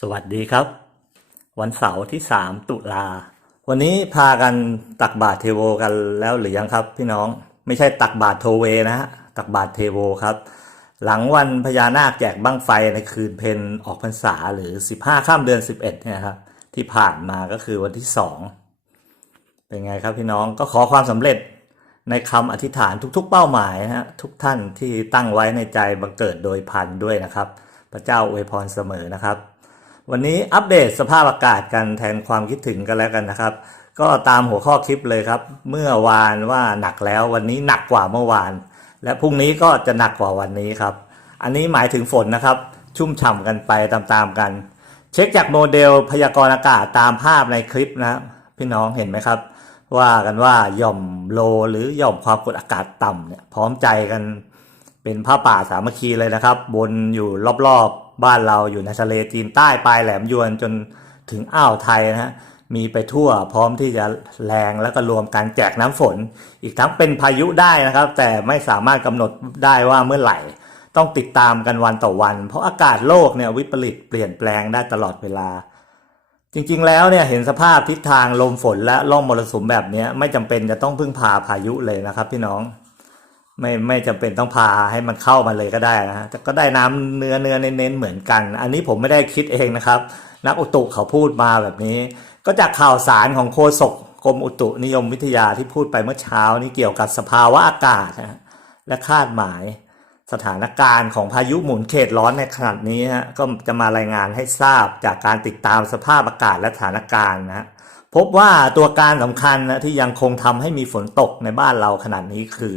สวัสดีครับ วันเสาร์ที่ 3 ตุลา วันนี้พากันตักบาตรเทโวกันแล้วหรือยังครับ พี่น้องไม่ใช่ตักบาตรโทเวนะฮะตักบาตรเทโวครับ หลังวันพญานาคแจกบั้งไฟในคืนเพนออกพรรษาหรือ 15ข้ามเดือน 11เนี่ยครับที่ผ่านมาก็คือวันที่ 2 เป็นไงครับพี่น้องก็ขอความสำเร็จในคำอธิษฐานทุกๆ เป้าหมายนะฮะทุกท่านที่ตั้งไว้ในใจบังเกิดโดยพันด้วยนะครับ พระเจ้าอวยพรเสมอนะครับ วันนี้อัปเดตสภาพอากาศกันแทนความคิดถึงกันแล้วกันนะครับ ก็ตามหัวข้อคลิปเลยครับ เมื่อวานว่าหนักแล้ววันนี้หนักกว่าเมื่อวาน และพรุ่งนี้ก็จะหนักกว่าวันนี้ครับ อันนี้หมายถึงฝนนะครับ ชุ่มฉ่ำกันไปตามๆกัน เช็คจากโมเดลพยากรณ์อากาศตามภาพในคลิปนะพี่น้องเห็นไหมครับ ว่ากันว่าหย่อมโลหรือหย่อมความกดอากาศต่ำเนี่ยพร้อมใจกันเป็นผ้าป่าสามัคคีเลยนะครับ บนอยู่รอบๆ บ้านเราอยู่ในทะเลจีนใต้ปลายแหลมยวนจนถึงอ่าวไทยนะฮะมีไปทั่วพร้อมที่จะแรงแล้วก็รวมการแจกน้ำฝน อีกทั้งเป็นพายุได้นะครับ แต่ไม่สามารถกำหนดได้ว่าเมื่อไหร่ ต้องติดตามกันวันต่อวัน เพราะอากาศโลกเนี่ยวิปริตเปลี่ยนแปลงได้ตลอดเวลา จริงๆแล้วเนี่ยเห็นสภาพทิศทางลมฝนและร่องมรสุมแบบนี้ไม่จำเป็นจะต้องพึ่งพาพายุเลยนะครับพี่น้อง ไม่ไม่จำเป็นต้องพาให้มันเข้ามาเลยก็ได้นะฮะแต่ก็ได้น้ำเนื้อเนื้อเน้นๆเหมือนกัน อันนี้ผมไม่ได้คิดเองนะครับ นักอุตุเขาพูดมาแบบนี้ ก็จากข่าวสารของโฆษกกรมอุตุนิยมวิทยาที่พูดไปเมื่อเช้านี้เกี่ยวกับสภาวะอากาศนะและคาดหมายสถานการณ์ของพายุหมุนเขตร้อนในขณะนี้ฮะก็จะมารายงานให้ทราบจากการติดตามสภาพอากาศและสถานการณ์นะฮะพบว่าตัวการสำคัญนะที่ยังคงทำให้มีฝนตกในบ้านเราขนาดนี้คือ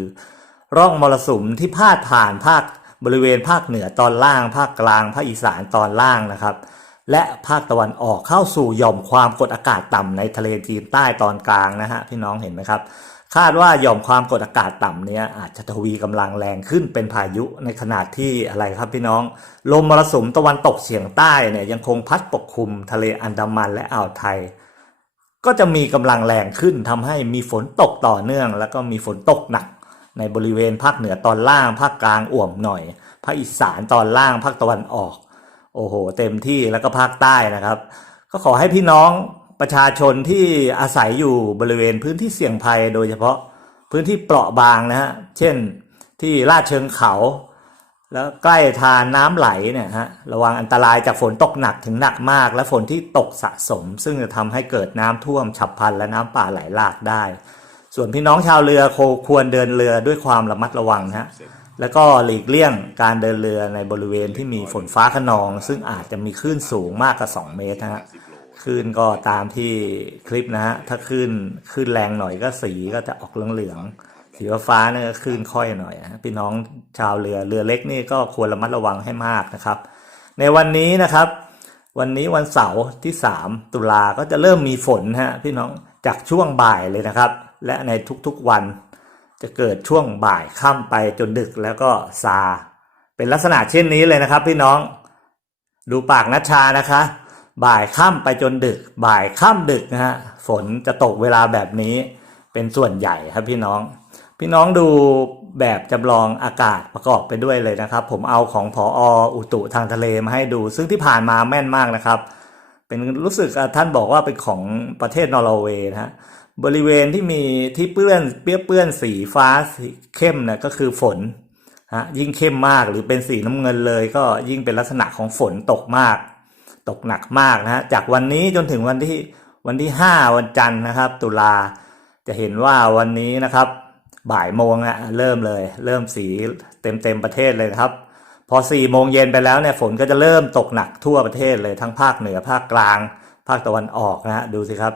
ร่องมรสุมที่พาดผ่านภาคบริเวณภาคเหนือตอนล่าง ภาคกลาง ภาคอีสานตอนล่างนะครับ และภาคตะวันออกเข้าสู่หย่อมความกดอากาศต่ำในทะเลจีนใต้ตอนกลางนะฮะพี่น้องเห็นไหมครับ คาดว่าหย่อมความกดอากาศต่ำเนี้ยอาจจะทวีกำลังแรงขึ้นเป็นพายุในขนาดที่อะไรครับพี่น้องลมมรสุมตะวันตกเฉียงใต้เนี่ยยังคงพัดปกคลุมทะเลอันดามันและอ่าวไทยก็จะมีกำลังแรงขึ้นทำให้มีฝนตกต่อเนื่อง แล้วก็มีฝนตกหนัก ในบริเวณภาคเหนือตอนล่างภาคกลางอ่วมหน่อยภาคอีสานตอนล่างภาคตะวันออก โอ้โห เต็มที่แล้วก็ภาคใต้นะครับ ก็ขอให้พี่น้องประชาชนที่อาศัยอยู่บริเวณพื้นที่เสี่ยงภัย โดยเฉพาะพื้นที่เปราะบางนะฮะเช่นที่ลาดเชิงเขา แล้วใกล้ทานน้ำไหลเนี่ยฮะระวังอันตรายจากฝนตกหนักถึงหนักมาก และฝนที่ตกสะสม ซึ่งจะทำให้เกิดน้ำท่วมฉับพลันและน้ำป่าไหลหลากได้ ส่วนพี่น้องชาวเรือคควรเดินเรือด้วยความระมัดระวังนะฮะแล้วก็หลีกเลี่ยงการเดินเรือในบริเวณที่มีฝนฟ้าขนอง ซึ่งอาจจะมีคลื่นสูงมากกว่า 2 เมตรนะฮะคลื่นก็ตามที่คลิปนะฮะถ้าคลื่นคลื่นแรงหน่อยก็สีก็จะออกเหลืองๆสีฟ้าเนี่ยก็คลื่นค่อยหน่อยนะพี่น้องชาวเรือเรือเล็กนี่ก็ควรระมัดระวังให้มากนะครับ ในวันนี้นะครับ วันนี้วันเสาร์ที่ 3 ตุลาก็จะเริ่มมีฝนฮะพี่น้อง จากช่วงบ่ายเลยนะครับ และในทุกๆวันจะเกิดช่วงบ่ายค่ำไปจนดึกแล้วก็ซา เป็นลักษณะเช่นนี้เลยนะครับ พี่น้อง ดูปากนัชชานะคะ บ่ายค่ำไปจนดึก บ่ายค่ำดึกนะฮะฝนจะตกเวลาแบบนี้ เป็นส่วนใหญ่ครับพี่น้อง พี่น้องดูแบบจำลองอากาศประกอบไปด้วยเลยนะครับ ผมเอาของผออุตุทางทะเลมาให้ดู ซึ่งที่ผ่านมาแม่นมากนะครับ เป็นรู้สึกท่านบอกว่าเป็นของประเทศนอร์เวย์นะฮะบริเวณที่มีที่เปื้อนเปียเปื้อนสีฟ้าสีเข้มเนี่ยก็คือฝนฮะยิ่งเข้มมากหรือเป็นสีน้ำเงินเลย ก็ยิ่งเป็นลักษณะของฝนตกมาก ตกหนักมากนะฮะจากวันนี้จนถึงวันที่วันที่ห้าวันจันทร์นะครับ ตุลาจะเห็นว่าวันนี้นะครับ บ่ายโมงอะเริ่มเลย เริ่มสีเต็มเต็มประเทศเลยครับ พอสี่โมงเย็นไปแล้วเนี่ยฝนก็จะเริ่มตกหนักทั่วประเทศเลยทั้งภาคเหนือภาคกลาง ภาคตะวันออกนะฮะดูสิครับ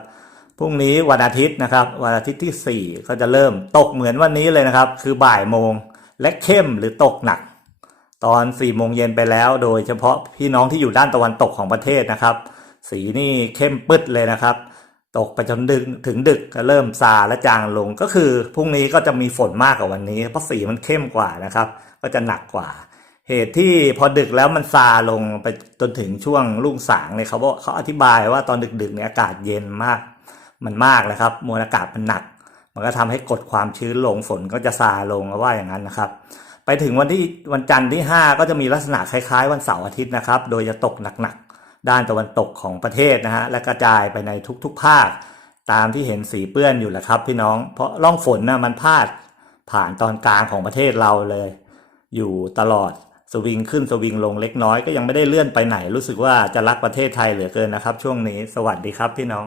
พรุ่งนี้วันอาทิตย์นะครับวันอาทิตย์ที่ 4 ก็จะเริ่มตกเหมือนวันนี้เลยนะครับ คือบ่ายโมงและเข้มหรือตกหนัก ตอน4ี่โมงเย็นไปแล้ว โดยเฉพาะพี่น้องที่อยู่ด้านตะวันตกของประเทศนะครับ สีนี่เข้มปึ๊ดเลยนะครับตกไปจนดึกถึงดึกก็เริ่มซาและจางลงก็คือพรุ่งนี้ก็จะมีฝนมากกว่าวันนี้ เพราะสีมันเข้มกว่านะครับ ก็จะหนักกว่า เหตุที่พอดึกแล้วมันซาลงไปจนถึงช่วงรุ่งสางเนี่ยเขาบอกเขาอธิบายว่าตอนดึกๆเนี่ยอากาศเย็นมาก มันมากนะครับมวลอากาศมันหนัก มันก็ทำให้กดความชื้นลงฝนก็จะซาลงว่าอย่างนั้นนะครับ ไปถึงวันที่วันจันทร์ที่ 5 ก็จะมีลักษณะคล้ายๆ วันเสาร์อาทิตย์นะครับ โดยจะตกหนักด้านตะวันตกของประเทศนะฮะและกระจายไปในทุกๆภาค ตามที่เห็นสีเปื้อนอยู่แหละครับ พี่น้องเพราะร่องฝนนะมันพาดผ่านตอนกลางของประเทศเราเลย อยู่ตลอด สวิงขึ้นสวิงลงเล็กน้อยก็ยังไม่ได้เลื่อนไปไหน รู้สึกว่าจะรักประเทศไทยเหลือเกินนะครับ ช่วงนี้สวัสดีครับพี่น้อง